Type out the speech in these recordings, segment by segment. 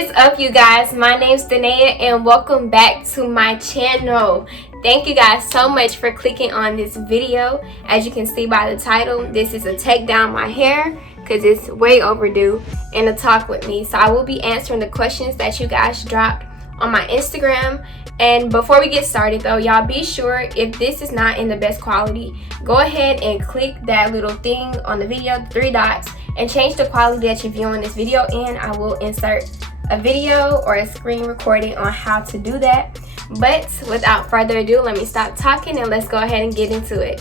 What is up, you guys? My name's Danea and welcome back to my channel. Thank you guys so much for clicking on this video. As you can see by the title, this is a take down my hair because it's way overdue and a talk with me. So I will be answering the questions that you guys dropped on my Instagram. And before we get started though, y'all be sure if this is not in the best quality, go ahead and click that little thing on the video, 3 dots, and change the quality that you're viewing this video in. I will insert a video or a screen recording on how to do that. But without further ado, let me stop talking and let's go ahead and get into it.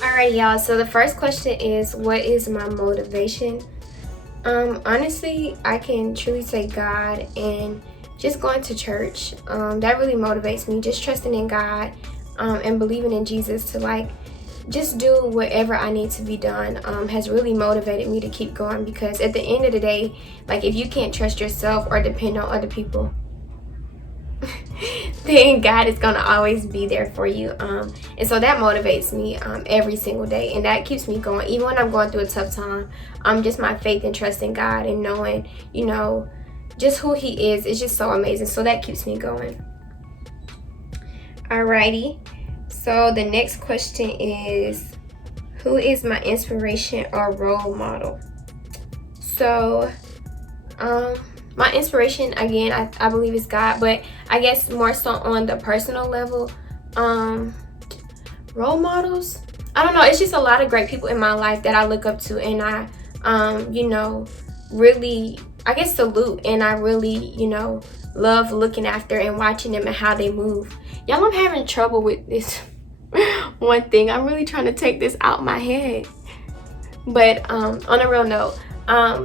Alright y'all, so the first question is, what is my motivation? Honestly, I can truly say God and just going to church. That really motivates me. Just trusting in God and believing in Jesus to just do whatever I need to be done has really motivated me to keep going, because at the end of the day, if you can't trust yourself or depend on other people, then God is gonna always be there for you. And so that motivates me every single day, and that keeps me going even when I'm going through a tough time. Just my faith and trust in God and knowing, just who He is just so amazing. So that keeps me going. Alrighty, so the next question is, who is my inspiration or role model? So my inspiration, again, I believe is God, but I guess more so on the personal level. Role models, I don't know, it's just a lot of great people in my life that I look up to, and I really, I guess, salute, and I really, love looking after and watching them and how they move. Y'all, I'm having trouble with this one thing. I'm really trying to take this out my head. But on a real note,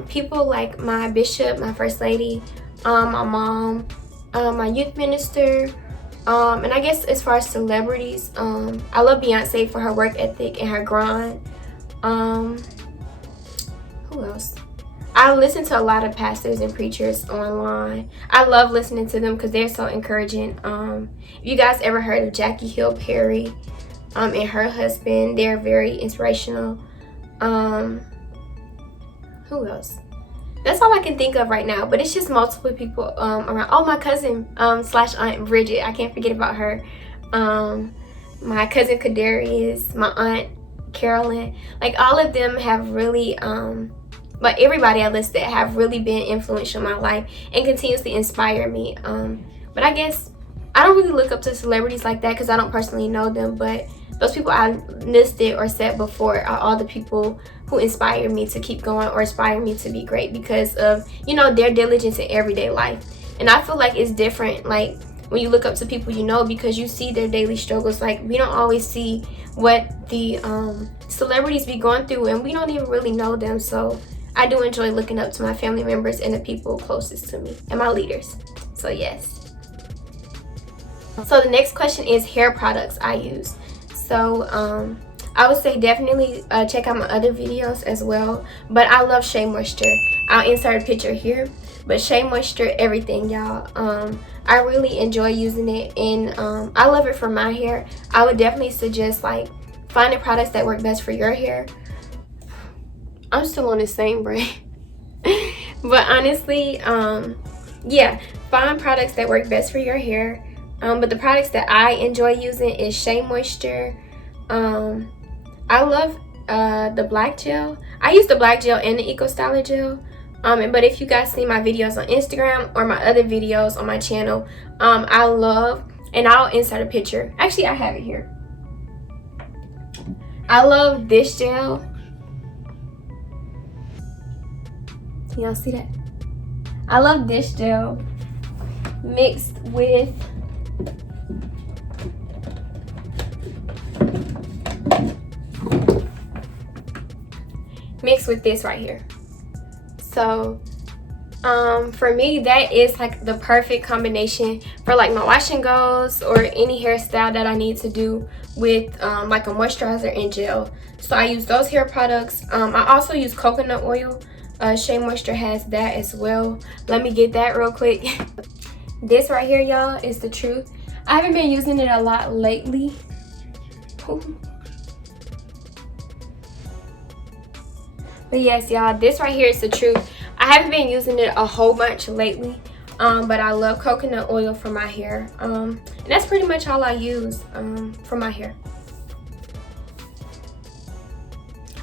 people like my bishop, my first lady, my mom, my youth minister, and I guess as far as celebrities, I love Beyonce for her work ethic and her grind. Who else? I listen to a lot of pastors and preachers online. I love listening to them because they're so encouraging. If you guys ever heard of Jackie Hill Perry and her husband, they're very inspirational. Who else? That's all I can think of right now, but it's just multiple people around. Oh, my cousin slash aunt Bridget, I can't forget about her. My cousin Kadarius, my aunt Carolyn, all of them have really everybody I listed have really been influential in my life and continuously inspire me. But I guess I don't really look up to celebrities like that because I don't personally know them, but those people I listed or said before are all the people who inspire me to keep going or inspire me to be great because of, their diligence in everyday life. And I feel like it's different, when you look up to people because you see their daily struggles. We don't always see what the celebrities be going through, and we don't even really know them. So I do enjoy looking up to my family members and the people closest to me and my leaders. So yes. So the next question is hair products I use. So I would say definitely check out my other videos as well. But I love Shea Moisture. I'll insert a picture here. But Shea Moisture, everything, y'all. I really enjoy using it, and I love it for my hair. I would definitely suggest finding products that work best for your hair. I'm still on the same brand. But honestly, yeah, find products that work best for your hair. But the products that I enjoy using is Shea Moisture. I love the black gel. I use the black gel and the Eco Styler gel. But if you guys see my videos on Instagram or my other videos on my channel, I love, and I'll insert a picture. Actually, I have it here. I love this gel. Can y'all see that? I love this gel mixed with this right here. So for me, that is the perfect combination for my wash and goes or any hairstyle that I need to do with a moisturizer and gel. So I use those hair products. I also use coconut oil. Shea Moisture has that as well. Let me get that real quick. This right here, y'all, is the truth. I haven't been using it a lot lately. But yes, y'all, this right here is the truth. I haven't been using it a whole bunch lately, but I love coconut oil for my hair. And that's pretty much all I use for my hair.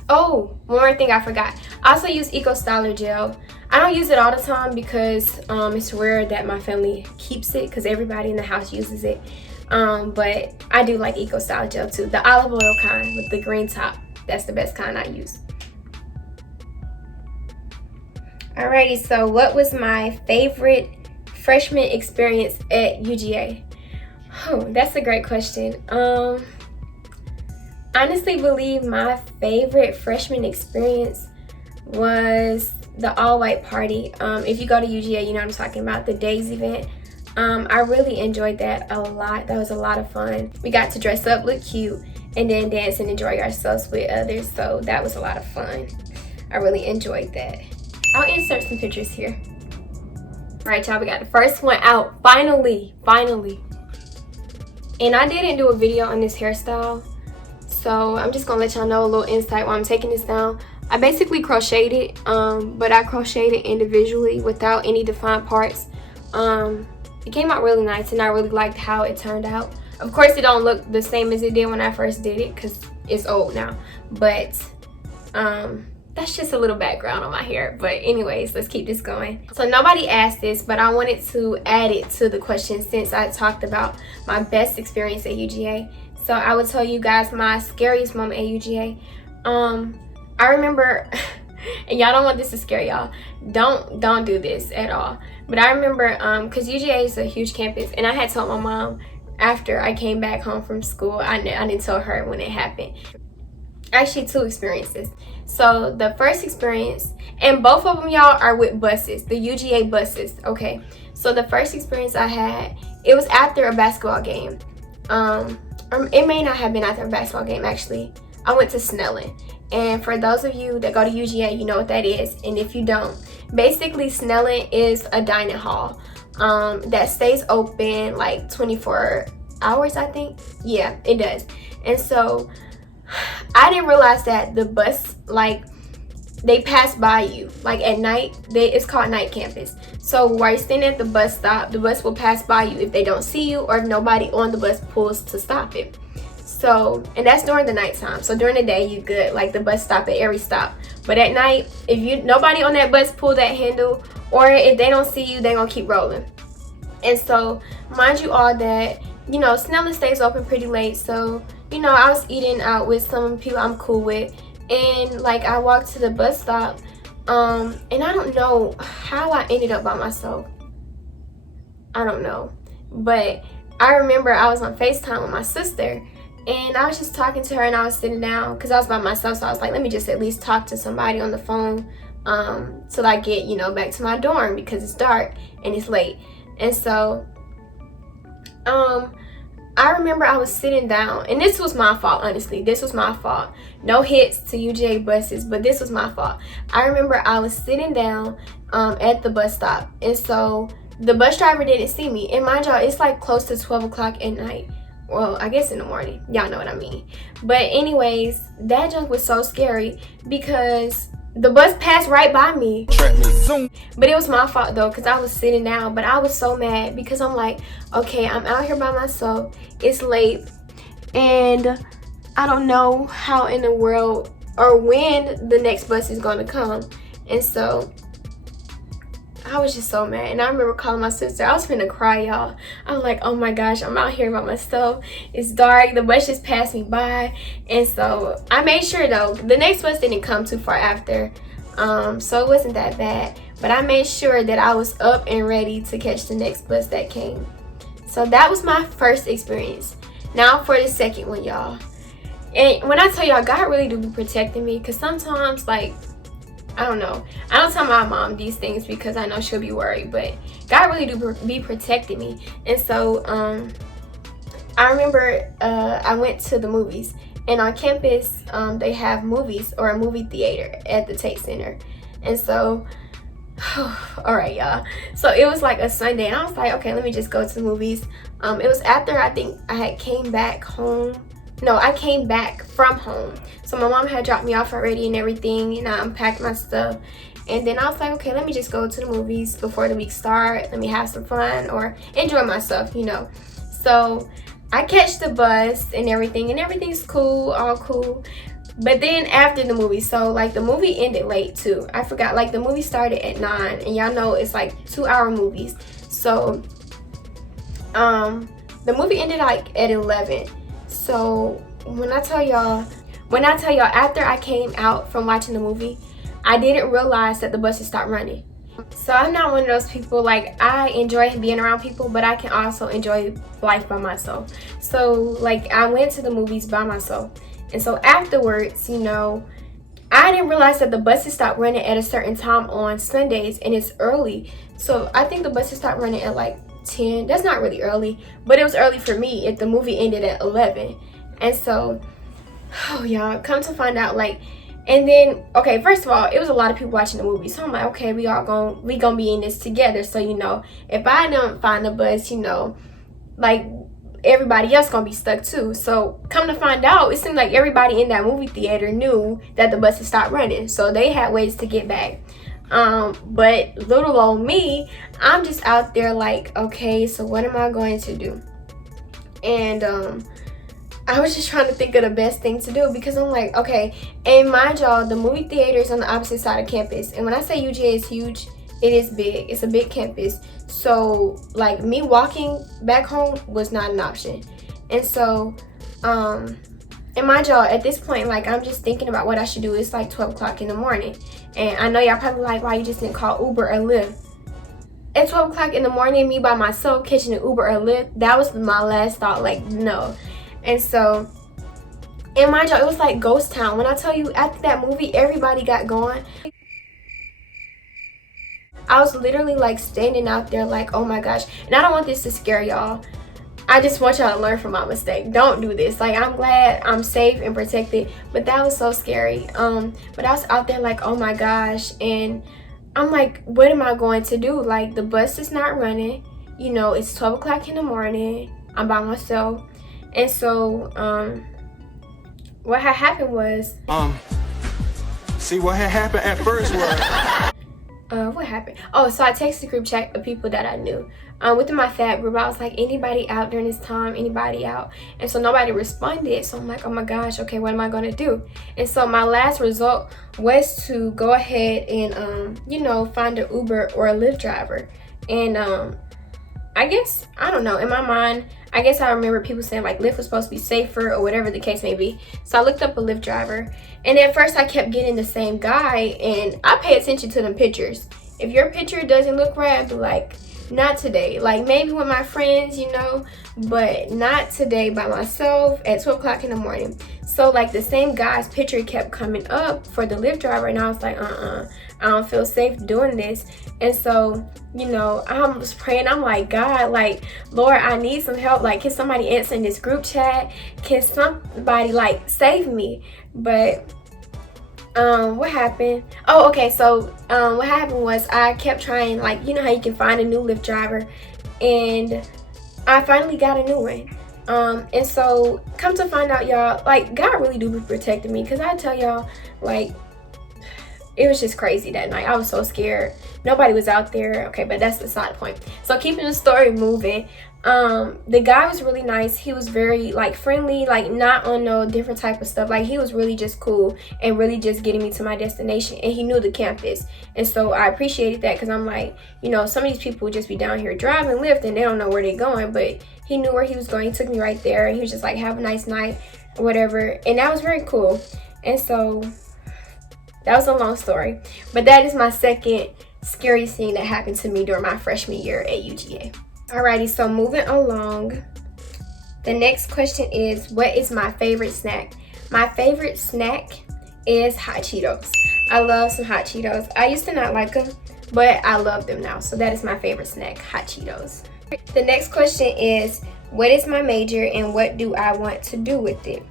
Oh, one more thing I forgot. I also use Eco Styler gel. I don't use it all the time because it's rare that my family keeps it because everybody in the house uses it. But I do like Eco Styler gel too. The olive oil kind with the green top. That's the best kind I use. Alrighty, so what was my favorite freshman experience at UGA? Oh, that's a great question. Honestly believe my favorite freshman experience was the all-white party. If you go to UGA, you know what I'm talking about, the Days event. I really enjoyed that a lot. That was a lot of fun. We got to dress up, look cute, and then dance and enjoy ourselves with others. So that was a lot of fun. I really enjoyed that. I'll insert some pictures here. All right, y'all, we got the first one out. Finally. And I didn't do a video on this hairstyle, so I'm just gonna let y'all know a little insight while I'm taking this down. I basically crocheted it, but I crocheted it individually without any defined parts. It came out really nice, and I really liked how it turned out. Of course, it don't look the same as it did when I first did it because it's old now, but that's just a little background on my hair. But anyways, let's keep this going. So nobody asked this, but I wanted to add it to the question since I talked about my best experience at UGA. So I would tell you guys my scariest moment at UGA. I remember, and y'all don't want this to scare y'all. Don't do this at all. But I remember, because UGA is a huge campus, and I had told my mom after I came back home from school. I didn't tell her when it happened. Actually, two experiences. So the first experience, and both of them, y'all, are with buses, the UGA buses. Okay, so the first experience I had, it was after a basketball game. It may not have been after a basketball game, actually. I went to Snelling, and for those of you that go to UGA, you know what that is. And if you don't, basically Snelling is a dining hall that stays open like 24 hours, I think. Yeah, it does. And so I didn't realize that the bus, like, they pass by you like at night. It's called night campus. So while you're standing at the bus stop, the bus will pass by you if they don't see you or if nobody on the bus pulls to stop it. So, and that's during the nighttime. So during the day, you good, like the bus stop at every stop. But at night, if nobody on that bus pull that handle, or if they don't see you, they gonna keep rolling. And so, mind you all that, you know, Snelling stays open pretty late. So, you know, I was eating out with some people I'm cool with, and like I walked to the bus stop, and I don't know how I ended up by myself. I don't know, but I remember I was on FaceTime with my sister, and I was just talking to her, and I was sitting down because I was by myself. So I was like, let me just at least talk to somebody on the phone till I get, you know, back to my dorm because it's dark and it's late. And so I remember I was sitting down, and this was my fault, honestly. This was my fault. No hits to UGA buses, but this was my fault. I remember I was sitting down at the bus stop, and so the bus driver didn't see me. And mind y'all, it's like close to 12 o'clock at night. Well, I guess in the morning. Y'all know what I mean. But anyways, that junk was so scary because the bus passed right by me. But it was my fault though, because I was sitting down. But I was so mad because I'm like, okay, I'm out here by myself. It's late. And I don't know how in the world or when the next bus is going to come. And so I was just so mad. And I remember calling my sister. I was finna cry, y'all. I was like, oh my gosh, I'm out here by myself. It's dark. The bus just passed me by. And so I made sure though, the next bus didn't come too far after. So it wasn't that bad. But I made sure that I was up and ready to catch the next bus that came. So that was my first experience. Now for the second one, y'all. And when I tell y'all, God really do be protecting me. Because sometimes, like, I don't know. I don't tell my mom these things because I know she'll be worried, but God really do be protecting me. And so I remember I went to the movies, and on campus they have movies or a movie theater at the Tate Center. And so All right, y'all. So it was like a Sunday, and I was like, okay, let me just go to the movies. It was after I think I had came back home. No, I came back from home. So my mom had dropped me off already and everything, and I unpacked my stuff. And then I was like, okay, let me just go to the movies before the week start. Let me have some fun or enjoy myself, you know. So I catch the bus and everything's cool, all cool. But then after the movie, so like the movie ended late too. I forgot, like the movie started at 9, and y'all know it's like 2-hour movies. So the movie ended like at 11. So when I tell y'all after I came out from watching the movie, I didn't realize that the buses stopped running. So I'm not one of those people, like I enjoy being around people, but I can also enjoy life by myself. So like I went to the movies by myself. And so afterwards, you know, I didn't realize that the buses stopped running at a certain time on Sundays, and it's early. So I think the buses stopped running at like 10. That's not really early, but it was early for me if the movie ended at 11. And so, oh y'all, come to find out, like, and then, okay, first of all, it was a lot of people watching the movie. So I'm like, okay, we gonna be in this together. So, you know, if I don't find the bus, you know, like everybody else gonna be stuck too. So come to find out, it seemed like everybody in that movie theater knew that the buses stopped running, so they had ways to get back. But little old me, I'm just out there like, okay, so what am I going to do? And I was just trying to think of the best thing to do, because I'm like, okay, and mind y'all, the movie theater is on the opposite side of campus, and when I say UGA is huge, it is big. It's a big campus. So like me walking back home was not an option. And so and mind y'all, at this point, like I'm just thinking about what I should do. It's like 12 o'clock in the morning, and I know y'all probably like, why you just didn't call Uber or Lyft? At 12 o'clock in the morning, me by myself catching an Uber or Lyft, that was my last thought, like no. And so, and mind y'all, it was like ghost town. When I tell you, after that movie, everybody got going. I was literally like standing out there like, oh my gosh. And I don't want this to scare y'all. I just want y'all to learn from my mistake. Don't do this. Like, I'm glad I'm safe and protected, but that was so scary. But I was out there like, oh my gosh. And I'm like, what am I going to do? Like, the bus is not running. You know, it's 12 o'clock in the morning. I'm by myself. And so, what had happened was... See, what had happened at first was... what happened? Oh, so I texted the group chat of people that I knew. Within my fab group, I was like, anybody out during this time? Anybody out? And so nobody responded. So I'm like, oh my gosh, okay, what am I gonna do? And so my last result was to go ahead and, you know, find an Uber or a Lyft driver. And I guess, I don't know, in my mind, I guess I remember people saying like Lyft was supposed to be safer or whatever the case may be. So I looked up a Lyft driver, and at first I kept getting the same guy, and I pay attention to them pictures. If your picture doesn't look right, I'd be like, not today. Like maybe with my friends, you know, but not today by myself at 12 o'clock in the morning. So like the same guy's picture kept coming up for the Lyft driver, and I was like, I don't feel safe doing this. And so, you know, I was praying. I'm like, God, like, Lord, I need some help. Like, can somebody answer in this group chat? Can somebody like save me? But what happened? Oh, okay. So what happened was I kept trying, like, you know how you can find a new Lyft driver, and I finally got a new one. And so come to find out, y'all, like, God really do be protecting me, because I tell y'all, like, it was just crazy that night. I was so scared. Nobody was out there. Okay, but that's the side point. So keeping the story moving, the guy was really nice. He was very like friendly, like not on no different type of stuff. Like he was really just cool and really just getting me to my destination, and he knew the campus. And so I appreciated that, because I'm like, you know, some of these people would just be down here driving Lyft and they don't know where they're going, but he knew where he was going. He took me right there, and he was just like, have a nice night or whatever. And that was very cool. And so that was a long story, but that is my second scary thing that happened to me during my freshman year at UGA. Alrighty, so moving along, the next question is, what is my favorite snack? My favorite snack is hot Cheetos. I love some hot Cheetos. I used to not like them, but I love them now. So that is my favorite snack, hot Cheetos. The next question is, what is my major and what do I want to do with it?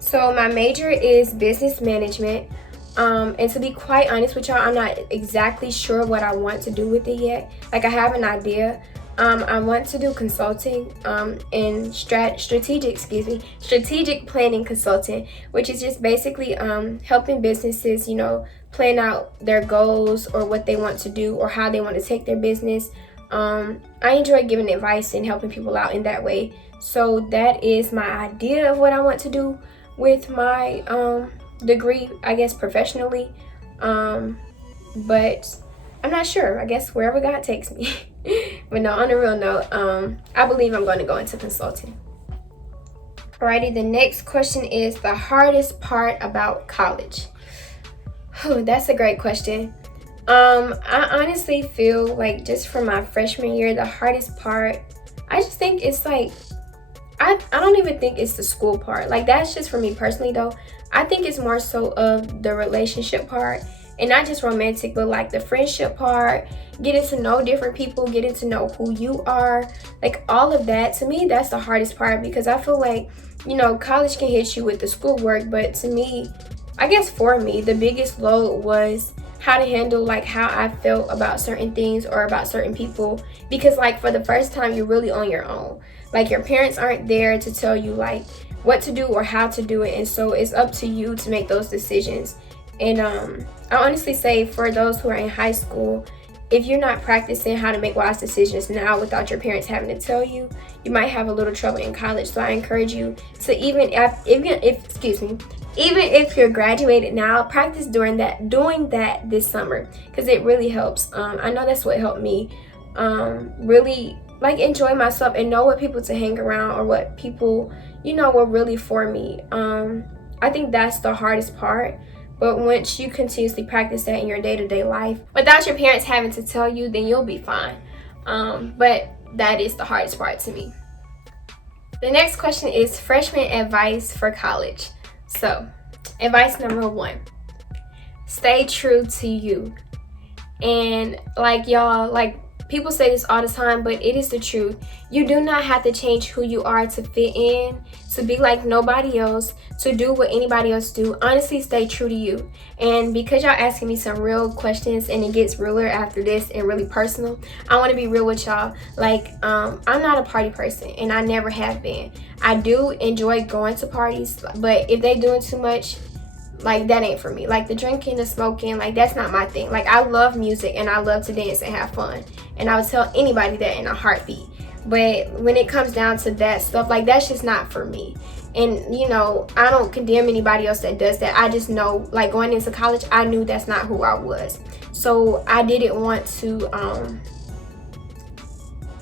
So my major is business management. And to be quite honest with y'all, I'm not exactly sure what I want to do with it yet. Like, I have an idea. I want to do consulting and strategic planning consulting, which is just basically helping businesses, you know, plan out their goals or what they want to do or how they want to take their business. I enjoy giving advice and helping people out in that way. So that is my idea of what I want to do with my degree, I guess, professionally. But I'm not sure. I guess wherever God takes me. But no, on a real note, I believe I'm going to go into consulting. Alrighty, the next question is the hardest part about college. Oh, that's a great question. I honestly feel like just for my freshman year, the hardest part, I just think it's like, I don't even think it's the school part. Like, that's just for me personally though. I think it's more so of the relationship part, and not just romantic, but like the friendship part, getting to know different people, getting to know who you are, like all of that. To me, that's the hardest part, because I feel like, you know, college can hit you with the schoolwork, but to me, I guess for me, the biggest load was how to handle like how I felt about certain things or about certain people, because like for the first time, you're really on your own. Like, your parents aren't there to tell you like what to do or how to do it, and so it's up to you to make those decisions. And I honestly say, for those who are in high school, if you're not practicing how to make wise decisions now without your parents having to tell you, you might have a little trouble in college. So I encourage you to, even if you're graduated now, practice doing that this summer, because it really helps. I know that's what helped me really like enjoy myself and know what people to hang around, or what people, you know, were really for me. I think that's the hardest part. But once you continuously practice that in your day-to-day life without your parents having to tell you, then you'll be fine. But that is the hardest part to me. The next question is freshman advice for college. So, advice number 1, stay true to you. And like, y'all, like, people say this all the time, but it is the truth. You do not have to change who you are to fit in, to be like nobody else, to do what anybody else do. Honestly, stay true to you. And because y'all asking me some real questions, and it gets realer after this and really personal, I want to be real with y'all. Like, I'm not a party person, and I never have been. I do enjoy going to parties, but if they doing too much, like, that ain't for me. Like, the drinking, the smoking, like, that's not my thing. Like, I love music and I love to dance and have fun, and I would tell anybody that in a heartbeat. But when it comes down to that stuff, like, that's just not for me. And, you know, I don't condemn anybody else that does that. I just know, like, going into college, I knew that's not who I was. So I didn't want to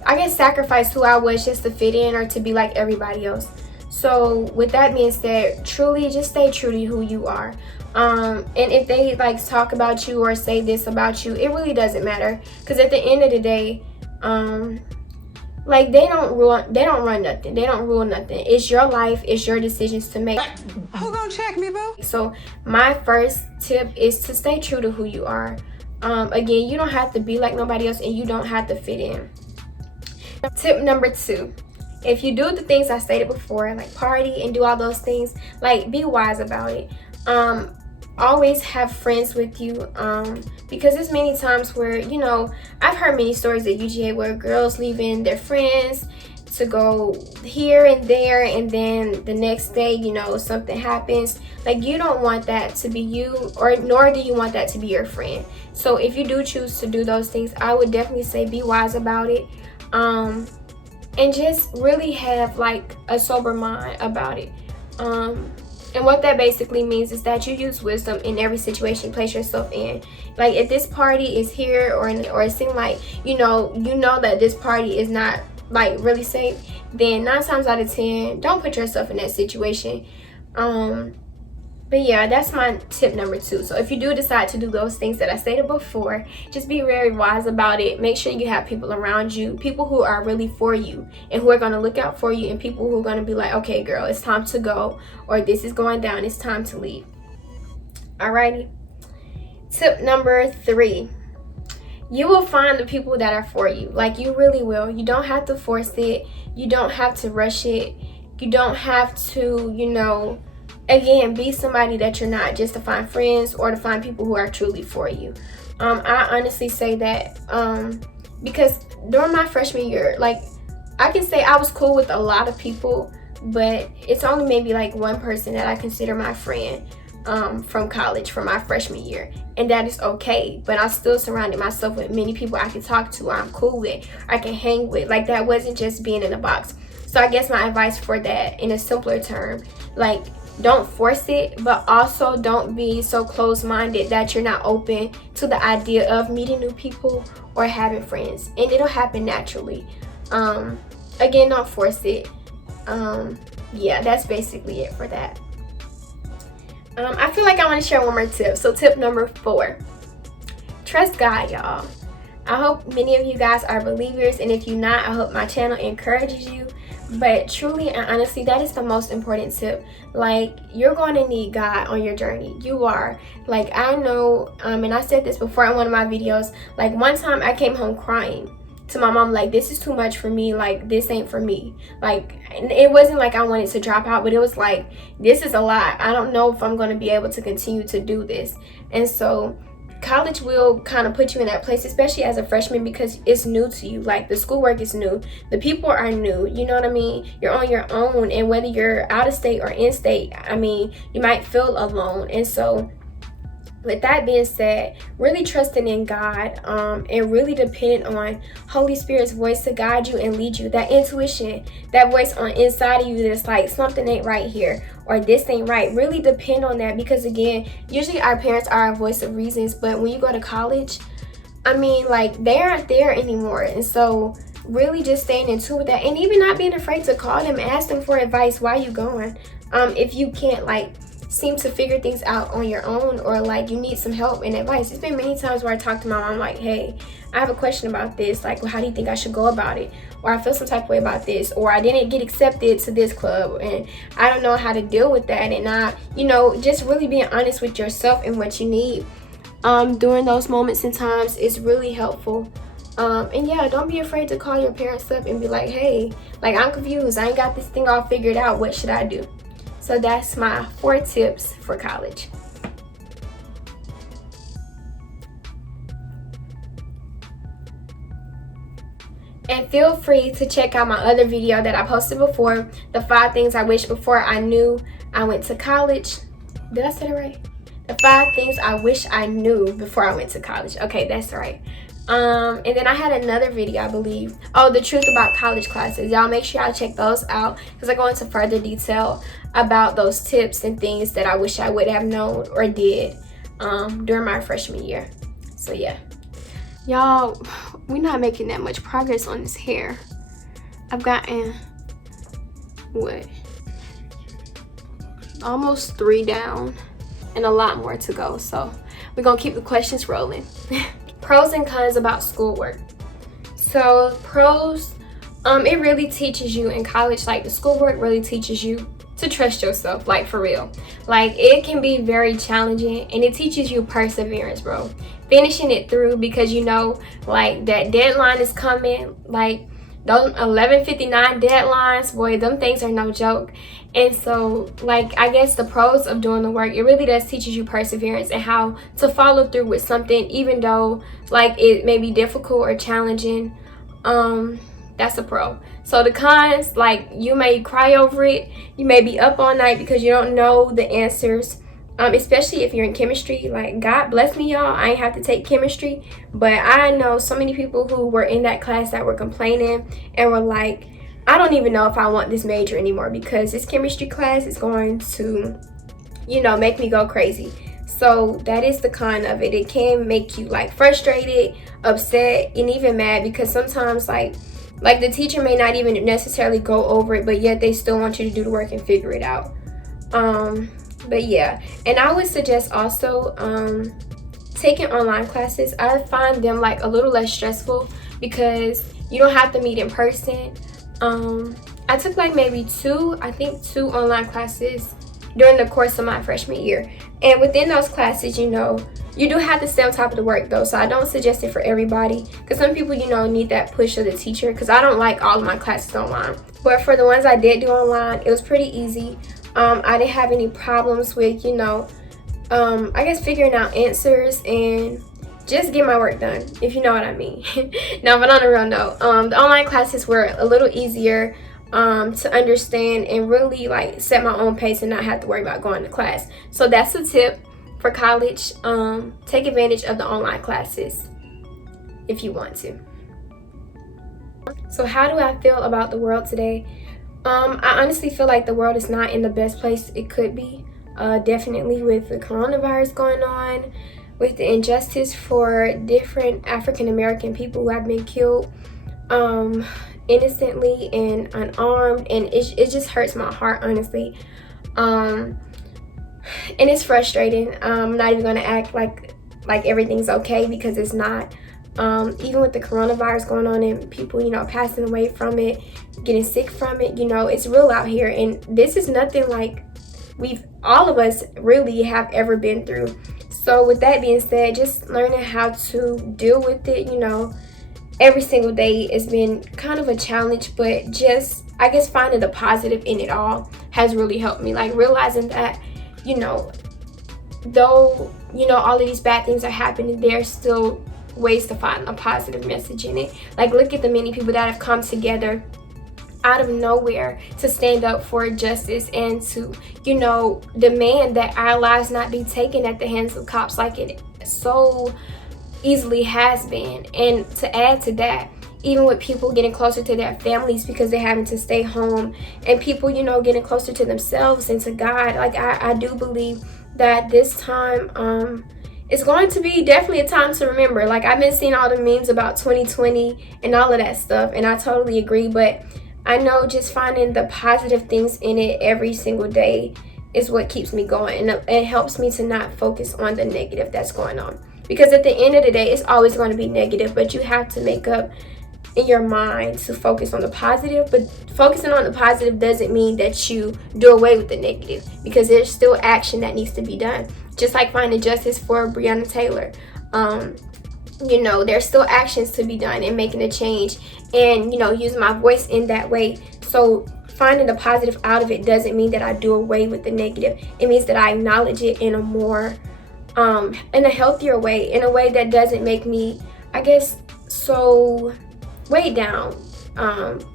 I guess sacrifice who I was just to fit in or to be like everybody else. So with that being said, truly just stay true to who you are. And if they like talk about you or say this about you, it really doesn't matter, because at the end of the day, like, they don't run nothing, they don't rule nothing. It's your life, it's your decisions to make. Who gonna check me, boo? So my first tip is to stay true to who you are. Again, you don't have to be like nobody else, and you don't have to fit in. Tip number 2, if you do the things I stated before, like party and do all those things, like, be wise about it. Always have friends with you, because there's many times where, you know, I've heard many stories at UGA where girls leaving their friends to go here and there, and then the next day, you know, something happens. Like, you don't want that to be you, or nor do you want that to be your friend. So if you do choose to do those things, I would definitely say be wise about it, and just really have like a sober mind about it. And what that basically means is that you use wisdom in every situation you place yourself in. Like, if this party is here, or it seems like you know that this party is not like really safe, then 9 times out of 10, don't put yourself in that situation. But yeah, that's my tip number 2. So if you do decide to do those things that I stated before, just be very wise about it. Make sure you have people around you, people who are really for you and who are going to look out for you, and people who are going to be like, okay, girl, it's time to go, or this is going down, it's time to leave. Alrighty. Tip number 3. You will find the people that are for you. Like, you really will. You don't have to force it. You don't have to rush it. You don't have to, you know, again, be somebody that you're not, just to find friends or to find people who are truly for you. I honestly say that because during my freshman year, like, I can say I was cool with a lot of people, but it's only maybe like one person that I consider my friend from college, from my freshman year, and that is okay. But I still surrounded myself with many people I can talk to, I'm cool with, I can hang with. Like, that wasn't just being in a box. So I guess my advice for that, in a simpler term, like, don't force it, but also don't be so closed-minded that you're not open to the idea of meeting new people or having friends, and it'll happen naturally. Again, don't force it. Yeah, that's basically it for that. I feel like I want to share one more tip. So tip number 4, trust God, y'all. I hope many of you guys are believers, and if you're not, I hope my channel encourages you. But truly and honestly, that is the most important tip. Like, you're going to need God on your journey. You are. Like, I know, and I said this before in one of my videos, like, one time I came home crying to my mom, like, this is too much for me, like, this ain't for me. Like, it wasn't like I wanted to drop out, but it was like, this is a lot. I don't know if I'm going to be able to continue to do this. And so college will kind of put you in that place, especially as a freshman, because it's new to you. Like, the schoolwork is new, the people are new, you know what I mean? You're on your own, and whether you're out of state or in state, I mean, you might feel alone. And so with that being said, really trusting in God, and really depending on Holy Spirit's voice to guide you and lead you. That intuition, that voice on inside of you that's like, something ain't right here, or this ain't right. Really depend on that, because again, usually our parents are our voice of reasons, but when you go to college, I mean, like, they aren't there anymore. And so really just staying in tune with that, and even not being afraid to call them, ask them for advice while you going. If you can't, like, seem to figure things out on your own, or like you need some help and advice. It's been many times where I talk to my mom, like, hey, I have a question about this, like, well, how do you think I should go about it, or I feel some type of way about this, or I didn't get accepted to this club and I don't know how to deal with that. And I, you know, just really being honest with yourself and what you need during those moments and times is really helpful. And yeah, don't be afraid to call your parents up and be like, hey, like, I'm confused, I ain't got this thing all figured out, what should I do? So that's my 4 tips for college. And feel free to check out my other video that I posted before, the 5 things I wish before I knew I went to college. Did I say it right? The 5 things I wish I knew before I went to college. Okay, that's right. And then I had another video, I believe. Oh, the truth about college classes. Y'all make sure y'all check those out, because I go into further detail about those tips and things that I wish I would have known or did during my freshman year. So yeah, y'all, we're not making that much progress on this hair. I've gotten what, almost 3 down and a lot more to go. So we're gonna keep the questions rolling. Pros and cons about schoolwork. So pros, it really teaches you in college, like, the schoolwork really teaches you to trust yourself, like, for real. Like, it can be very challenging, and it teaches you perseverance, bro. Finishing it through, because you know, like, that deadline is coming. Like, those 11:59 deadlines, boy, them things are no joke. And so, like, I guess the pros of doing the work, it really does teaches you perseverance and how to follow through with something, even though, like, it may be difficult or challenging. That's a pro. So the cons, like, you may cry over it, you may be up all night because you don't know the answers, especially if you're in chemistry. Like, God bless me, y'all, I ain't have to take chemistry, but I know so many people who were in that class that were complaining and were like, I don't even know if I want this major anymore, because this chemistry class is going to, you know, make me go crazy. So that is the con of it. It can make you, like, frustrated, upset, and even mad, because sometimes, like the teacher may not even necessarily go over it, but yet they still want you to do the work and figure it out. But yeah, and I would suggest also taking online classes. I find them, like, a little less stressful because you don't have to meet in person. I took, like, maybe 2 online classes during the course of my freshman year, and within those classes, you know, you do have to stay on top of the work, though, so I don't suggest it for everybody, because some people, you know, need that push of the teacher, because I don't like all of my classes online. But for the ones I did do online, it was pretty easy. I didn't have any problems with, I guess figuring out answers and just get my work done, if you know what I mean. No, but on a real note, the online classes were a little easier to understand and really like set my own pace and not have to worry about going to class. So that's a tip for college. Take advantage of the online classes if you want to. So how do I feel about the world today? I honestly feel like the world is not in the best place it could be. Definitely with the coronavirus going on, with the injustice for different African American people who have been killed innocently and unarmed, and it just hurts my heart, honestly. And it's frustrating. I'm not even gonna act like everything's okay, because it's not. Even with the coronavirus going on and people, passing away from it, getting sick from it, it's real out here, and this is nothing like all of us really have ever been through. So with that being said, just learning how to deal with it, every single day has been kind of a challenge, but just, I guess, finding the positive in it all has really helped me. Like realizing that, though, all of these bad things are happening, there's still ways to find a positive message in it. Like look at the many people that have come together out of nowhere to stand up for justice and to, demand that our lives not be taken at the hands of cops like it so easily has been. And to add to that, even with people getting closer to their families because they're having to stay home, and people, getting closer to themselves and to God, like I do believe that this time it's going to be definitely a time to remember. Like I've been seeing all the memes about 2020 and all of that stuff, and I totally agree, but I know just finding the positive things in it every single day is what keeps me going, and it helps me to not focus on the negative that's going on, because at the end of the day it's always going to be negative, but you have to make up in your mind to focus on the positive. But focusing on the positive doesn't mean that you do away with the negative, because there's still action that needs to be done. Just like finding justice for Breonna Taylor, there's still actions to be done and making a change, and using my voice in that way. So finding the positive out of it doesn't mean that I do away with the negative. It means that I acknowledge it in a more in a healthier way, in a way that doesn't make me, I guess, so weighed down,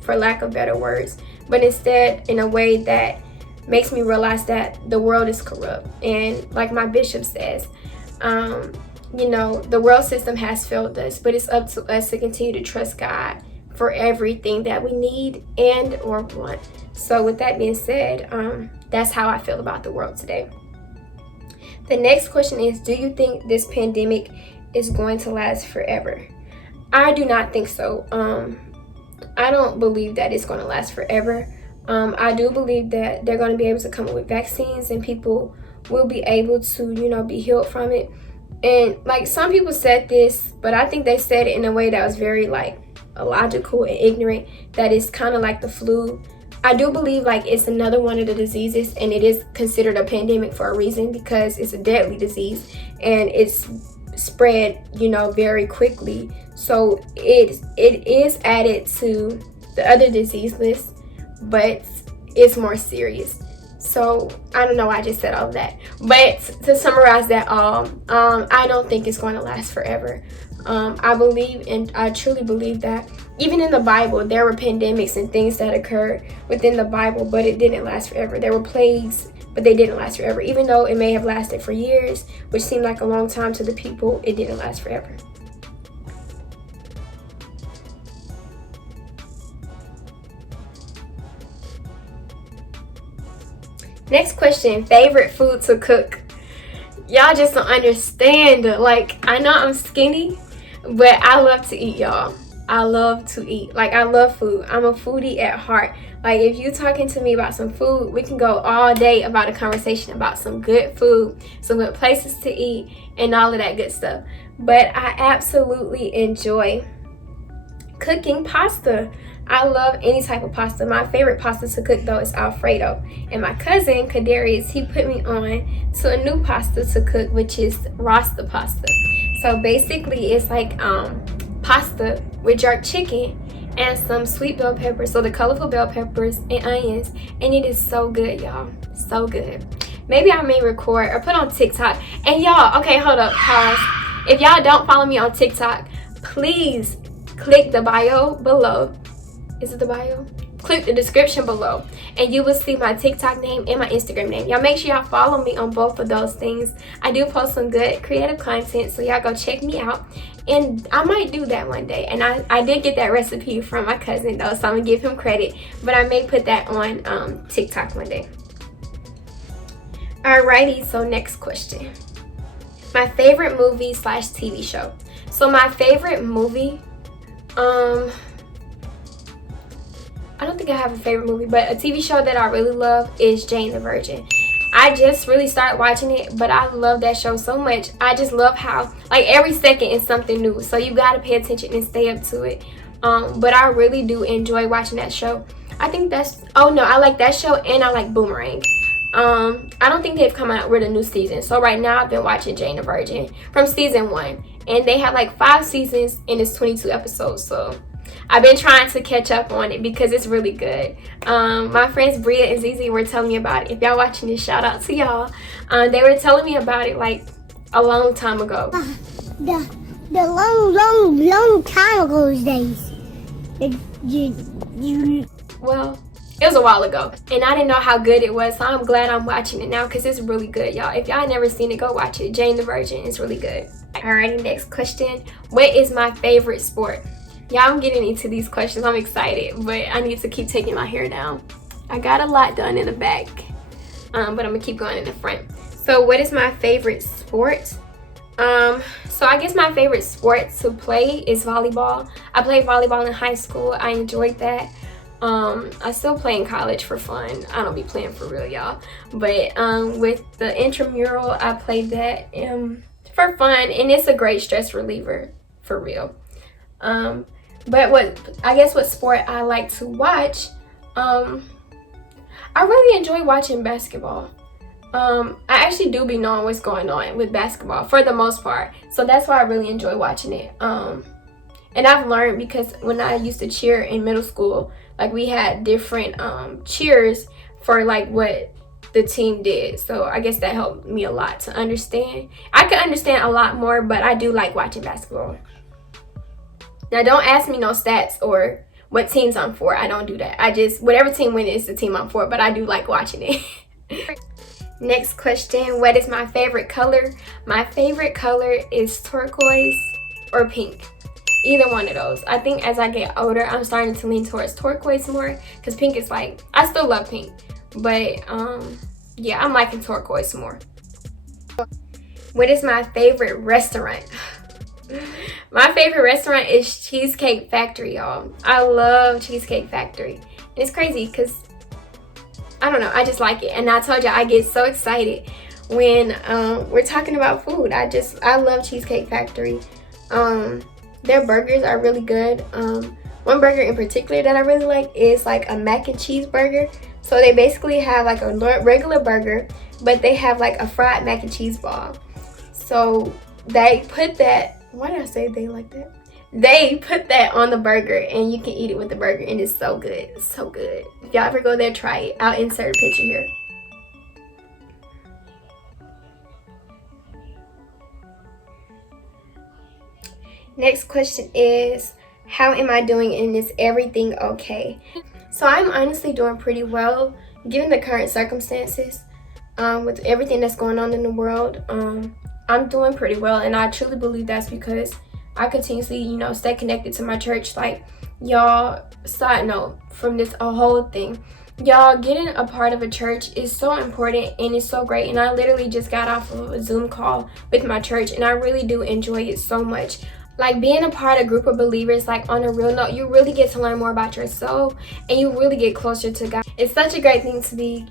for lack of better words, but instead in a way that makes me realize that the world is corrupt. And like my bishop says, the world system has failed us, but it's up to us to continue to trust God for everything that we need and or want. So with that being said, that's how I feel about the world today. The next question is, do you think this pandemic is going to last forever? I do not think so. I don't believe that it's going to last forever. I do believe that they're going to be able to come up with vaccines, and people will be able to, be healed from it. And like some people said this, but I think they said it in a way that was very like illogical and ignorant, that it's kind of like the flu. I do believe like it's another one of the diseases, and it is considered a pandemic for a reason, because it's a deadly disease and it's spread, very quickly. So it is added to the other disease list, but it's more serious. So I don't know why I just said all of that, but to summarize that all, I don't think it's going to last forever. I believe, and I truly believe, that even in the Bible there were pandemics and things that occurred within the Bible, but it didn't last forever. There were plagues, but they didn't last forever. Even though it may have lasted for years, which seemed like a long time to the people, it didn't last forever. Next question, favorite food to cook. Y'all just don't understand. Like, I know I'm skinny, but I love to eat, y'all. I love to eat. Like, I love food. I'm a foodie at heart. Like, if you talking to me about some food, we can go all day about a conversation about some good food, some good places to eat, and all of that good stuff. But I absolutely enjoy cooking pasta. I love any type of pasta. My favorite pasta to cook though is Alfredo. And my cousin Kadarius, he put me on to a new pasta to cook, which is Rasta pasta. So basically it's like pasta with jerk chicken, and some sweet bell peppers, so the colorful bell peppers and onions, and it is so good, y'all. So good. Maybe I may record or put on TikTok. And y'all, okay, hold up, pause. If y'all don't follow me on TikTok, please click the bio below. Is it the bio? Click the description below and you will see my TikTok name and my Instagram name. Y'all make sure y'all follow me on both of those things. I do post some good creative content, so y'all go check me out. And I might do that one day. And I did get that recipe from my cousin though, so I'm gonna give him credit. But I may put that on TikTok one day. Alrighty, so next question. My favorite movie / TV show. So my favorite movie, I don't think I have a favorite movie, but a TV show that I really love is Jane the Virgin. I just really started watching it, but I love that show so much. I just love how, like, every second is something new, so you gotta pay attention and stay up to it. But I really do enjoy watching that show. I think that's, oh no, I like that show and I like Boomerang. I don't think they've come out with a new season, so right now I've been watching Jane the Virgin from season 1, and they have like 5 seasons and it's 22 episodes, so I've been trying to catch up on it because it's really good. My friends Bria and Zizi were telling me about it. If y'all watching this, shout out to y'all. They were telling me about it like a long time ago. The long time ago days. Well, it was a while ago, and I didn't know how good it was, so I'm glad I'm watching it now because it's really good, y'all. If y'all never seen it, go watch it. Jane the Virgin is really good. Alrighty, next question. What is my favorite sport? Yeah, I'm getting into these questions. I'm excited, but I need to keep taking my hair down. I got a lot done in the back, but I'm gonna keep going in the front. So what is my favorite sport? So I guess my favorite sport to play is volleyball. I played volleyball in high school. I enjoyed that. I still play in college for fun. I don't be playing for real, y'all. But with the intramural, I played that for fun, and it's a great stress reliever for real. But what sport I like to watch, I really enjoy watching basketball. I actually do be knowing what's going on with basketball for the most part, so that's why I really enjoy watching it. And I've learned, because when I used to cheer in middle school, like, we had different cheers for like what the team did, so I guess that helped me a lot to understand. I could understand a lot more, but I do like watching basketball. Now, don't ask me no stats or what teams I'm for. I don't do that. I just, whatever team wins is the team I'm for, but I do like watching it. Next question. What is my favorite color? My favorite color is turquoise or pink. Either one of those. I think as I get older, I'm starting to lean towards turquoise more, because pink is like, I still love pink, but yeah, I'm liking turquoise more. What is my favorite restaurant? My favorite restaurant is Cheesecake Factory, y'all. I love Cheesecake Factory. And it's crazy because, I don't know, I just like it. And I told you, I get so excited when we're talking about food. I love Cheesecake Factory. Their burgers are really good. One burger in particular that I really like is like a mac and cheese burger. So they basically have like a regular burger, but they have like a fried mac and cheese ball. So they put that, why did I say they like that? They put that on the burger and you can eat it with the burger, and it's so good. It's so good. If y'all ever go there, try it. I'll insert a picture here. Next question is, how am I doing, and is everything okay? So I'm honestly doing pretty well given the current circumstances. With everything that's going on in the world, I'm doing pretty well, and I truly believe that's because I continuously, stay connected to my church. Like, y'all, side note from this whole thing, y'all, getting a part of a church is so important and it's so great. And I literally just got off of a Zoom call with my church, and I really do enjoy it so much. Like, being a part of a group of believers, like, on a real note, you really get to learn more about yourself, and you really get closer to God. It's such a great thing to be,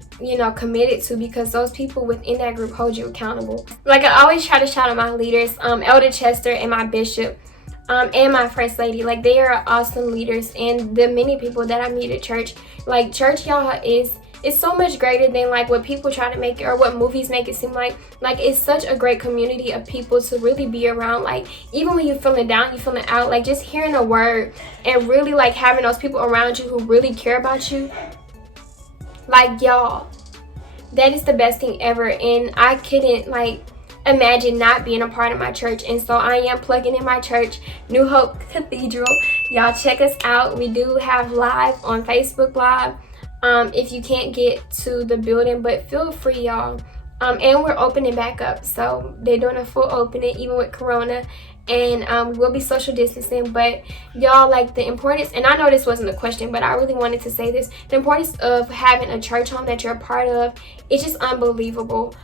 committed to, because those people within that group hold you accountable. Like, I always try to shout out my leaders, Elder Chester and my bishop, and my first lady. Like, they are awesome leaders, and the many people that I meet at church, like, church, y'all, is it's so much greater than like what people try to make it or what movies make it seem like. Like, it's such a great community of people to really be around. Like, even when you're feeling down, you're feeling out, like just hearing a word and really like having those people around you who really care about you, like, y'all, that is the best thing ever. And I couldn't like imagine not being a part of my church. And so I am plugging in my church, New Hope Cathedral. Y'all check us out. We do have live on Facebook Live if you can't get to the building, but feel free, y'all. And we're opening back up, so they're doing a full opening even with Corona. And we'll be social distancing. But y'all, like, the importance, and I know this wasn't a question, but I really wanted to say this, the importance of having a church home that you're a part of, it's just unbelievable.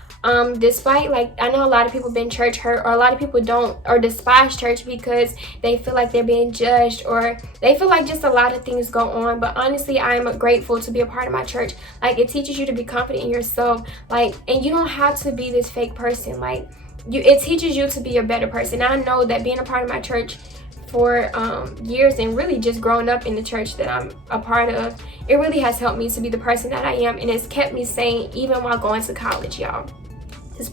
Despite, like, I know a lot of people been church hurt, or a lot of people don't or despise church because they feel like they're being judged, or they feel like just a lot of things go on. But honestly, I am grateful to be a part of my church. Like, it teaches you to be confident in yourself, like, and you don't have to be this fake person. Like, it teaches you to be a better person. I know that being a part of my church for years, and really just growing up in the church that I'm a part of, it really has helped me to be the person that I am, and it's kept me sane even while going to college, y'all. It's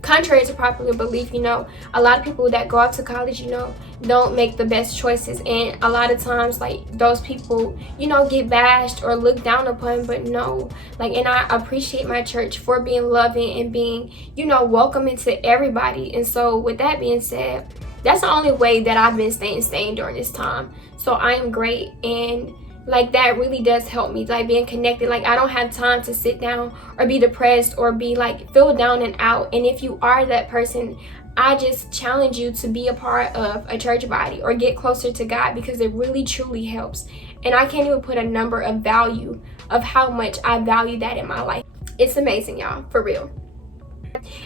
contrary to popular belief, you know, a lot of people that go off to college, you know, don't make the best choices. And a lot of times, like, those people, you know, get bashed or looked down upon. But no, like, and I appreciate my church for being loving and being, you know, welcoming to everybody. And so with that being said, that's the only way that I've been staying sane during this time. So I am great, and like, that really does help me, like, being connected. Like, I don't have time to sit down or be depressed or be like feel down and out. And if you are that person, I just challenge you to be a part of a church body or get closer to God, because it really truly helps. And I can't even put a number of value of how much I value that in my life. It's amazing, y'all, for real.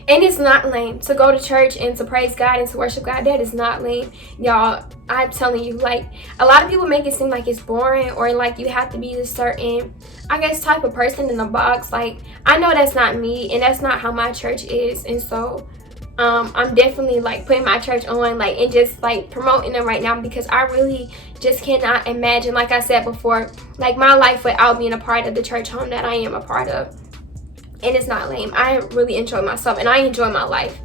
And it's not lame to go to church and to praise God and to worship God. That is not lame, y'all. I'm telling you, like, a lot of people make it seem like it's boring, or like you have to be a certain, I guess, type of person in a box. Like, I know that's not me, and that's not how my church is. And so I'm definitely like putting my church on, like, and just like promoting them right now, because I really just cannot imagine, like I said before, like, my life without being a part of the church home that I am a part of. And it's not lame. I really enjoy myself, and I enjoy my life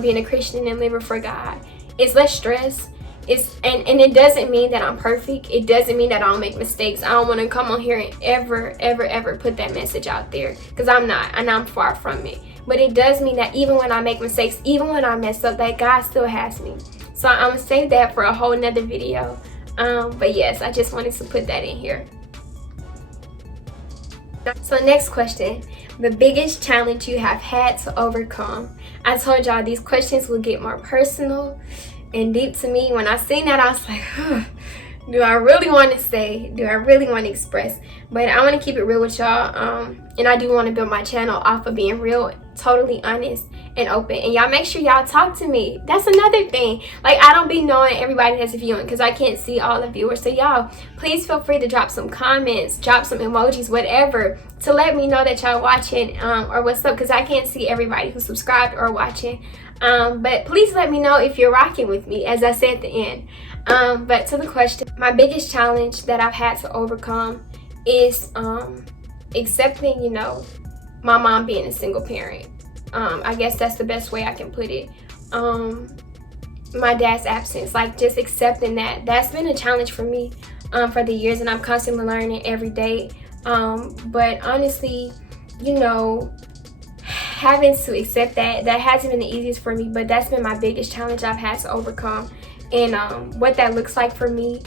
being a Christian and living for God. It's less stress. And it doesn't mean that I'm perfect. It doesn't mean that I don't make mistakes. I don't want to come on here and ever put that message out there, because I'm not, and I'm far from it. But it does mean that even when I make mistakes, even when I mess up, that God still has me. So I'm gonna save that for a whole nother video. But yes, I just wanted to put that in here. So next question, the biggest challenge you have had to overcome. I told y'all these questions will get more personal and deep to me. When I seen that, I was like, do I really want to say, do I really want to express? But I want to keep it real with y'all, and I do want to build my channel off of being real, totally honest and open. And y'all make sure y'all talk to me. That's another thing. Like, I don't be knowing everybody that's viewing, because I can't see all the viewers. So y'all, please feel free to drop some comments, drop some emojis, whatever, to let me know that y'all watching, or what's up, because I can't see everybody who's subscribed or watching. But please let me know if you're rocking with me, as I said at the end. But to the question, my biggest challenge that I've had to overcome is accepting, you know, my mom being a single parent. I guess that's the best way I can put it. My dad's absence, like, just accepting that. That's been a challenge for me for the years, and I'm constantly learning every day. But honestly, you know, having to accept that hasn't been the easiest for me, but that's been my biggest challenge I've had to overcome. And what that looks like for me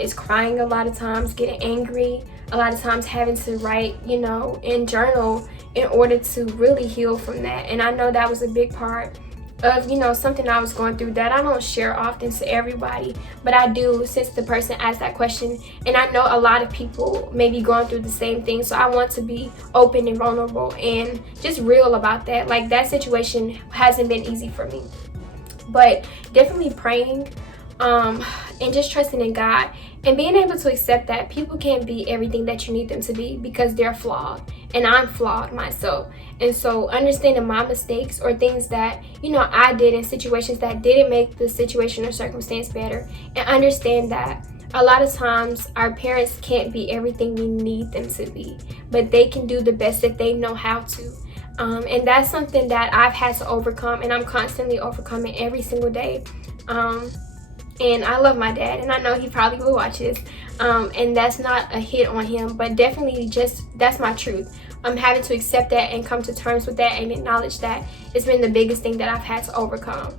is crying a lot of times, getting angry, a lot of times having to write, you know, and journal in order to really heal from that. And I know that was a big part of, you know, something I was going through that I don't share often to everybody, but I do, since the person asked that question. And I know a lot of people may be going through the same thing, so I want to be open and vulnerable and just real about that. Like, that situation hasn't been easy for me, but definitely praying and just trusting in God, and being able to accept that people can't be everything that you need them to be, because they're flawed, and I'm flawed myself. And so understanding my mistakes, or things that, you know, I did in situations that didn't make the situation or circumstance better, and understand that a lot of times our parents can't be everything we need them to be, but they can do the best that they know how to. And that's something that I've had to overcome, and I'm constantly overcoming every single day. And I love my dad, and I know he probably will watch this. And that's not a hit on him, but definitely just that's my truth. I'm having to accept that and come to terms with that and acknowledge that it's been the biggest thing that I've had to overcome.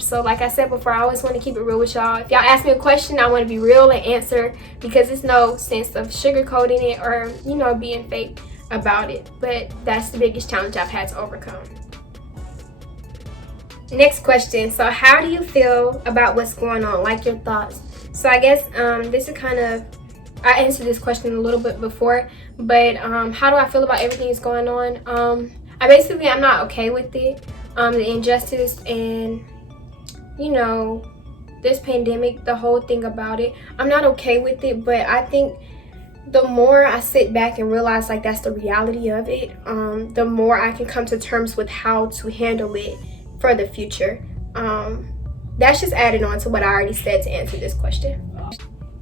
So like I said before, I always want to keep it real with y'all. If y'all ask me a question, I want to be real and answer, because there's no sense of sugarcoating it or, you know, being fake about it. But that's the biggest challenge I've had to overcome. Next question. So how do you feel about what's going on? Like, your thoughts. So I guess this is kind of, I answered this question a little bit before, but how do I feel about everything that's going on? I'm not okay with it. The injustice and, you know, this pandemic, the whole thing about it, I'm not okay with it. But I think the more I sit back and realize like that's the reality of it, the more I can come to terms with how to handle it for the future. That's just added on to what I already said to answer this question.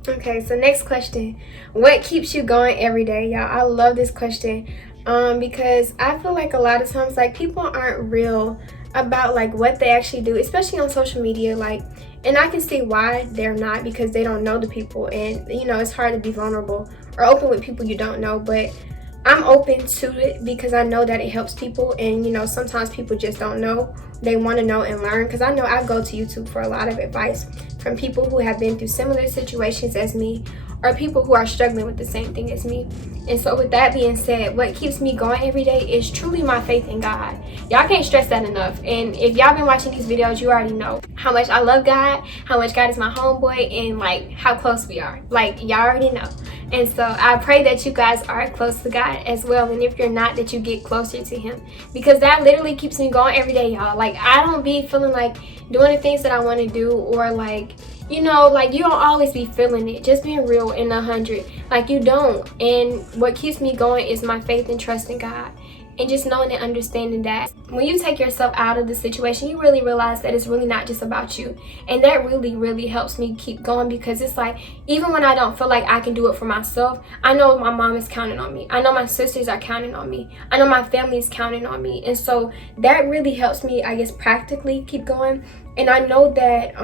Okay, so next question. What keeps you going every day? Y'all, I love this question because I feel like a lot of times like people aren't real about like what they actually do, especially on social media. Like, and I can see why they're not, because they don't know the people, and you know, it's hard to be vulnerable or open with people you don't know. But I'm open to it because I know that it helps people, and you know, sometimes people just don't know. They want to know and learn, because I know I go to YouTube for a lot of advice from people who have been through similar situations as me, or people who are struggling with the same thing as me. And so with that being said, what keeps me going every day is truly my faith in God. Y'all can't stress that enough. And if y'all been watching these videos, you already know how much I love God, how much God is my homeboy, and like how close we are. Like, y'all already know. And so I pray that you guys are close to God as well, and if you're not, that you get closer to him, because that literally keeps me going every day, y'all. Like, I don't be feeling like doing the things that I want to do, or like, you know, like, you don't always be feeling it. Just being real in 100, like, you don't. And what keeps me going is my faith and trust in God, and just knowing and understanding that when you take yourself out of the situation, you really realize that it's really not just about you. And that really helps me keep going, because it's like, even when I don't feel like I can do it for myself, I know my mom is counting on me. I know my sisters are counting on me. I know my family is counting on me. And so that really helps me, I guess, practically keep going. And I know that,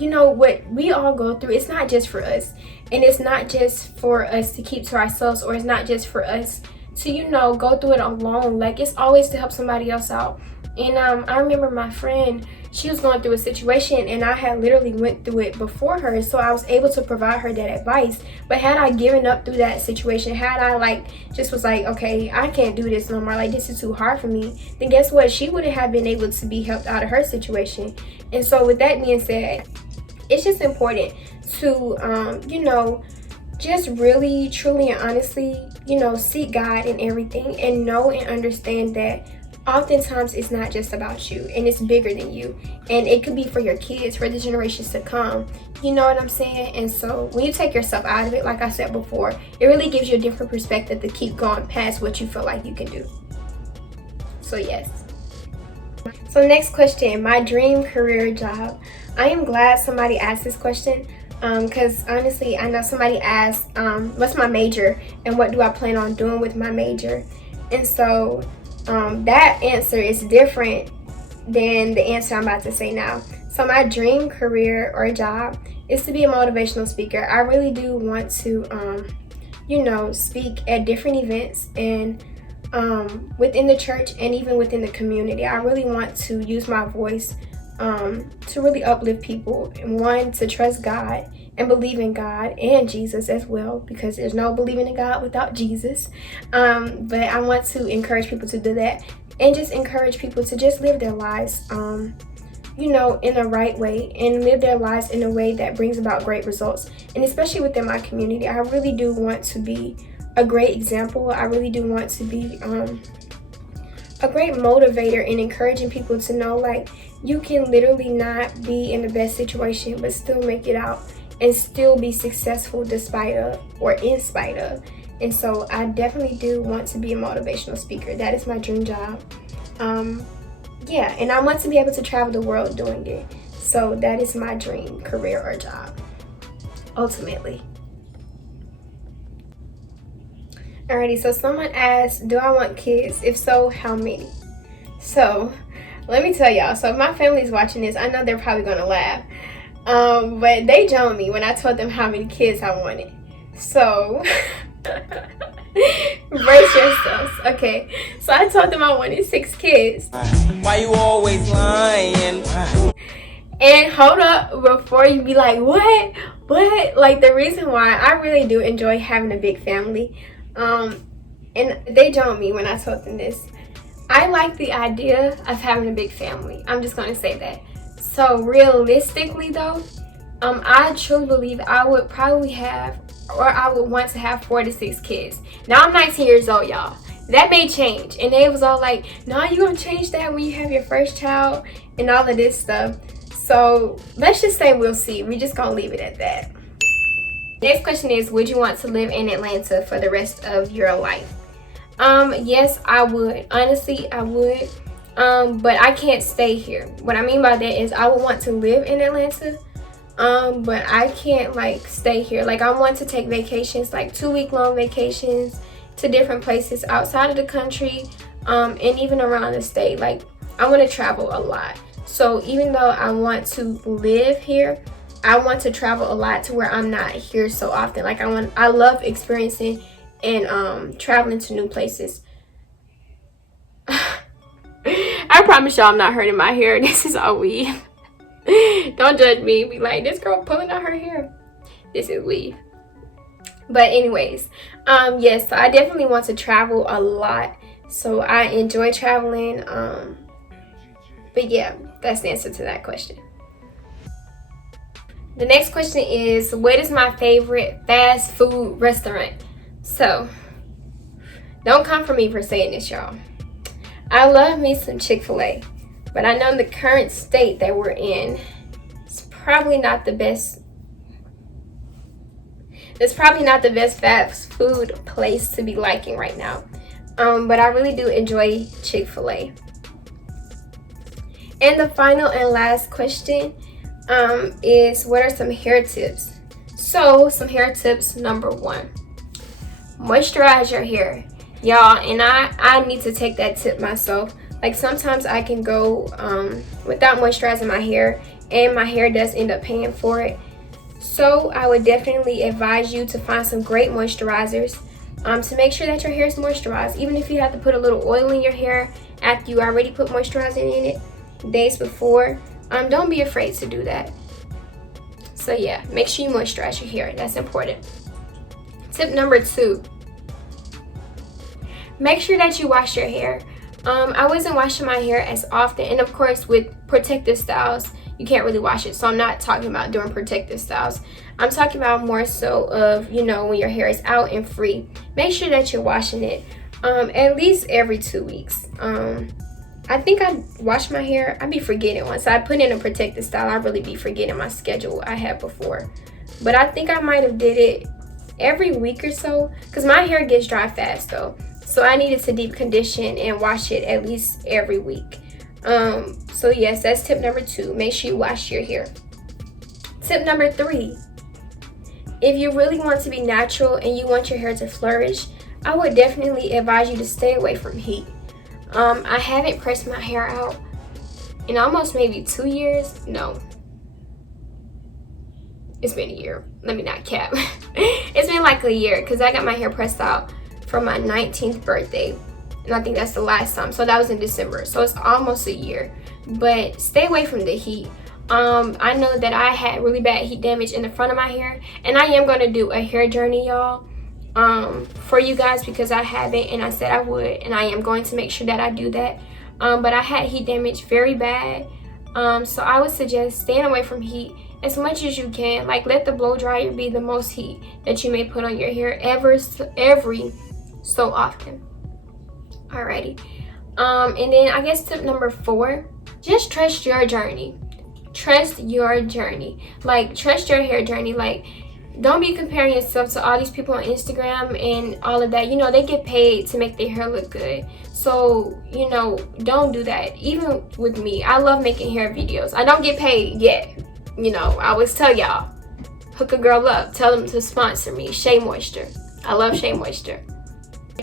you know, what we all go through, it's not just for us. And it's not just for us to keep to ourselves, or it's not just for us to, you know, go through it alone. Like, it's always to help somebody else out. And I remember my friend, she was going through a situation, and I had literally went through it before her, so I was able to provide her that advice. But had I given up through that situation, had I like just was like, okay, I can't do this no more, like, this is too hard for me, then guess what, she wouldn't have been able to be helped out of her situation. And so with that being said, it's just important to you know, just really, truly, and honestly, you know, seek God in everything, and know and understand that oftentimes it's not just about you, and it's bigger than you, and it could be for your kids, for the generations to come. You know what I'm saying? And so when you take yourself out of it, like I said before, it really gives you a different perspective to keep going past what you feel like you can do. So yes. So next question, my dream career job. I am glad somebody asked this question, because honestly, I know somebody asked, what's my major and what do I plan on doing with my major? And so that answer is different than the answer I'm about to say now. So my dream career or job is to be a motivational speaker. I really do want to, you know, speak at different events, and within the church and even within the community. I really want to use my voice to really uplift people, and one, to trust God and believe in God and Jesus as well, because there's no believing in God without Jesus. But I want to encourage people to do that, and just encourage people to just live their lives you know, in the right way, and live their lives in a way that brings about great results. And especially within my community, I really do want to be a great example. I really do want to be a great motivator in encouraging people to know, like, you can literally not be in the best situation but still make it out and still be successful despite of or in spite of. And so I definitely do want to be a motivational speaker. That is my dream job. Yeah, and I want to be able to travel the world doing it. So that is my dream career or job. ultimately. Alrighty, so someone asked, do I want kids? If so, how many? So let me tell y'all, so if my family's watching this, I know they're probably gonna laugh. But they joined me when I told them how many kids I wanted. So brace yourselves. Okay, so I told them I wanted 6 kids. Why you always lying? And hold up, before you be like, what? Like, the reason why I really do enjoy having a big family, and they joined me when I told them this. I like the idea of having a big family. I'm just gonna say that. So realistically though, I truly believe I would probably have, or I would want to have 4 to 6 kids. Now I'm 19 years old, y'all. That may change. And they was all like, no, you gonna change that when you have your first child and all of this stuff. So let's just say we'll see. We're just gonna leave it at that. Next question is, would you want to live in Atlanta for the rest of your life? Yes, I would. Honestly, I would. But I can't stay here. What I mean by that is I would want to live in Atlanta, but I can't like stay here. Like, I want to take vacations, like 2-week-long vacations to different places outside of the country, and even around the state. Like, I want to travel a lot. So even though I want to live here, I want to travel a lot to where I'm not here so often. Like, I love experiencing and traveling to new places. I promise y'all I'm not hurting my hair. This is all weave. Don't judge me. Be like, this girl pulling out her hair. This is weave. But anyways, yes, so I definitely want to travel a lot. So I enjoy traveling. But yeah, that's the answer to that question. The next question is, what is my favorite fast food restaurant? So, don't come for me for saying this, y'all. I love me some Chick-fil-A, but I know in the current state that we're in, it's probably not the best. It's probably not the best fast food place to be liking right now. But I really do enjoy Chick-fil-A. And the final and last question is, what are some hair tips? So, some hair tips. Number 1, moisturize your hair, y'all. And I need to take that tip myself. Like, sometimes I can go without moisturizing my hair, and my hair does end up paying for it. So I would definitely advise you to find some great moisturizers to make sure that your hair is moisturized. Even if you have to put a little oil in your hair after you already put moisturizer in it days before, don't be afraid to do that. So yeah, make sure you moisturize your hair. That's important. Tip number 2, make sure that you wash your hair. I wasn't washing my hair as often, and of course with protective styles you can't really wash it, so I'm not talking about doing protective styles. I'm talking about more so of, you know, when your hair is out and free. Make sure that you're washing it at least every 2 weeks. I think I wash my hair, I be forgetting. Once I put in a protective style, I really be forgetting my schedule I had before. But I think I might have did it every week or so, because my hair gets dry fast though. So I needed to deep condition and wash it at least every week. So yes, that's tip number 2. Make sure you wash your hair. Tip number 3, if you really want to be natural and you want your hair to flourish, I would definitely advise you to stay away from heat. I haven't pressed my hair out in almost maybe 2 years. No, it's been a year. Let me not cap. It's been like a year, because I got my hair pressed out for my 19th birthday, and I think that's the last time. So that was in December, so it's almost a year. But stay away from the heat. I know that I had really bad heat damage in the front of my hair, and I am going to do a hair journey, y'all, for you guys, because I haven't, and I said I would, and I am going to make sure that I do that. But I had heat damage very bad, so I would suggest staying away from heat as much as you can. Like, let the blow dryer be the most heat that you may put on your hair every so often. Alrighty. And then I guess tip number 4, just trust your journey. Trust your journey. Like, trust your hair journey. Like, don't be comparing yourself to all these people on Instagram and all of that. You know, they get paid to make their hair look good. So, you know, don't do that. Even with me, I love making hair videos. I don't get paid yet. You know, I always tell y'all, hook a girl up, tell them to sponsor me. Shea Moisture. I love Shea Moisture.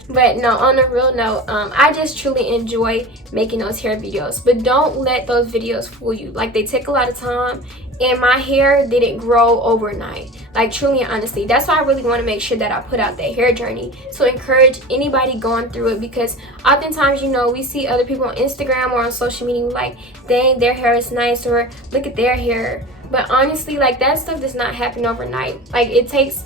But no, on a real note, I just truly enjoy making those hair videos. But don't let those videos fool you. Like, they take a lot of time, and my hair didn't grow overnight. Like, truly and honestly, that's why I really want to make sure that I put out that hair journey to encourage anybody going through it. Because oftentimes, you know, we see other people on Instagram or on social media like, dang, their hair is nice, or look at their hair. But honestly, like, that stuff does not happen overnight. Like, it takes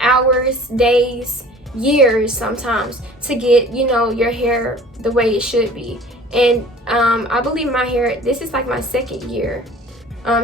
hours, days, years sometimes to get, you know, your hair the way it should be. And I believe my hair, this is like my second year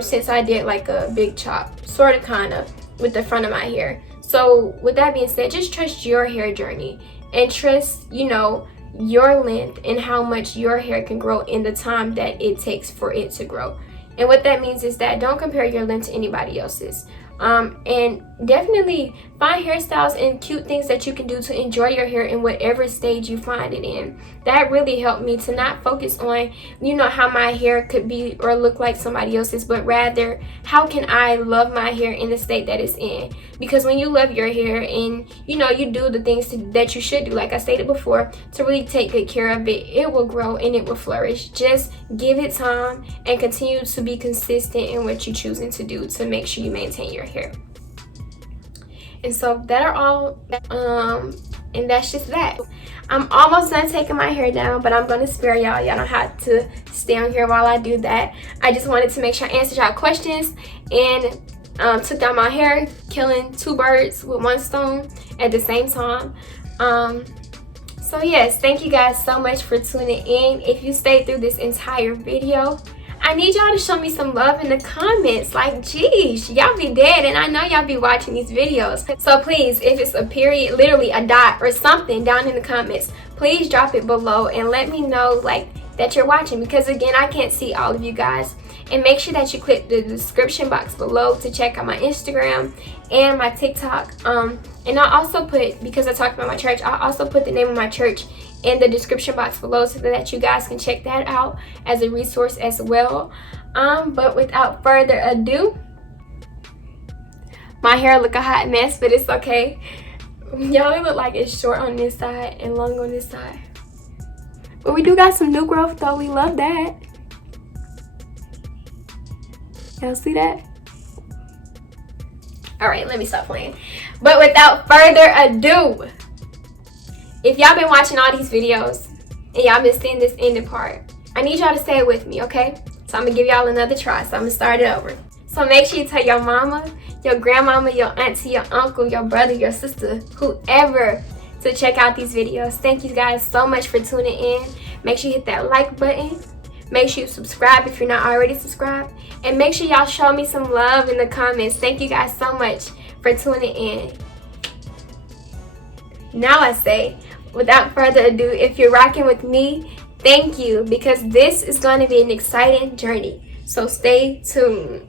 since I did like a big chop, sort of, kind of, with the front of my hair. So with that being said, just trust your hair journey and trust, you know, your length and how much your hair can grow in the time that it takes for it to grow. And what that means is that don't compare your length to anybody else's. And definitely find hairstyles and cute things that you can do to enjoy your hair in whatever stage you find it in. That really helped me to not focus on, you know, how my hair could be or look like somebody else's, but rather how can I love my hair in the state that it's in. Because when you love your hair and, you know, you do the things that you should do, like I stated before, to really take good care of it, it will grow and it will flourish. Just give it time and continue to be consistent in what you're choosing to do to make sure you maintain your hair. And so that are all, and that's just that. I'm almost done taking my hair down, but I'm going to spare y'all. Y'all don't have to stay on here while I do that. I just wanted to make sure I answered y'all questions and took down my hair, killing two birds with one stone at the same time. So yes, thank you guys so much for tuning in. If you stayed through this entire video, I need y'all to show me some love in the comments. Like, geez, y'all be dead, and I know y'all be watching these videos. So please, if it's a period, literally a dot or something down in the comments, please drop it below and let me know, like, that you're watching. Because again, I can't see all of you guys. And make sure that you click the description box below to check out my Instagram and my TikTok. And I'll also put, because I talked about my church, I'll also put the name of my church in the description box below so that you guys can check that out as a resource as well. But without further ado, my hair look a hot mess, but it's okay. Y'all, it look like it's short on this side and long on this side. But we do got some new growth though. We love that. Y'all see that? All right, let me stop playing. But without further ado, if y'all been watching all these videos and y'all been seeing this ending part, I need y'all to stay with me, okay? So I'm gonna give y'all another try. So I'm gonna start it over. So make sure you tell your mama, your grandmama, your auntie, your uncle, your brother, your sister, whoever, to check out these videos. Thank you guys so much for tuning in. Make sure you hit that like button. Make sure you subscribe if you're not already subscribed. And make sure y'all show me some love in the comments. Thank you guys so much for tuning in. Now I say, without further ado, if you're rocking with me, thank you, because this is going to be an exciting journey. So stay tuned.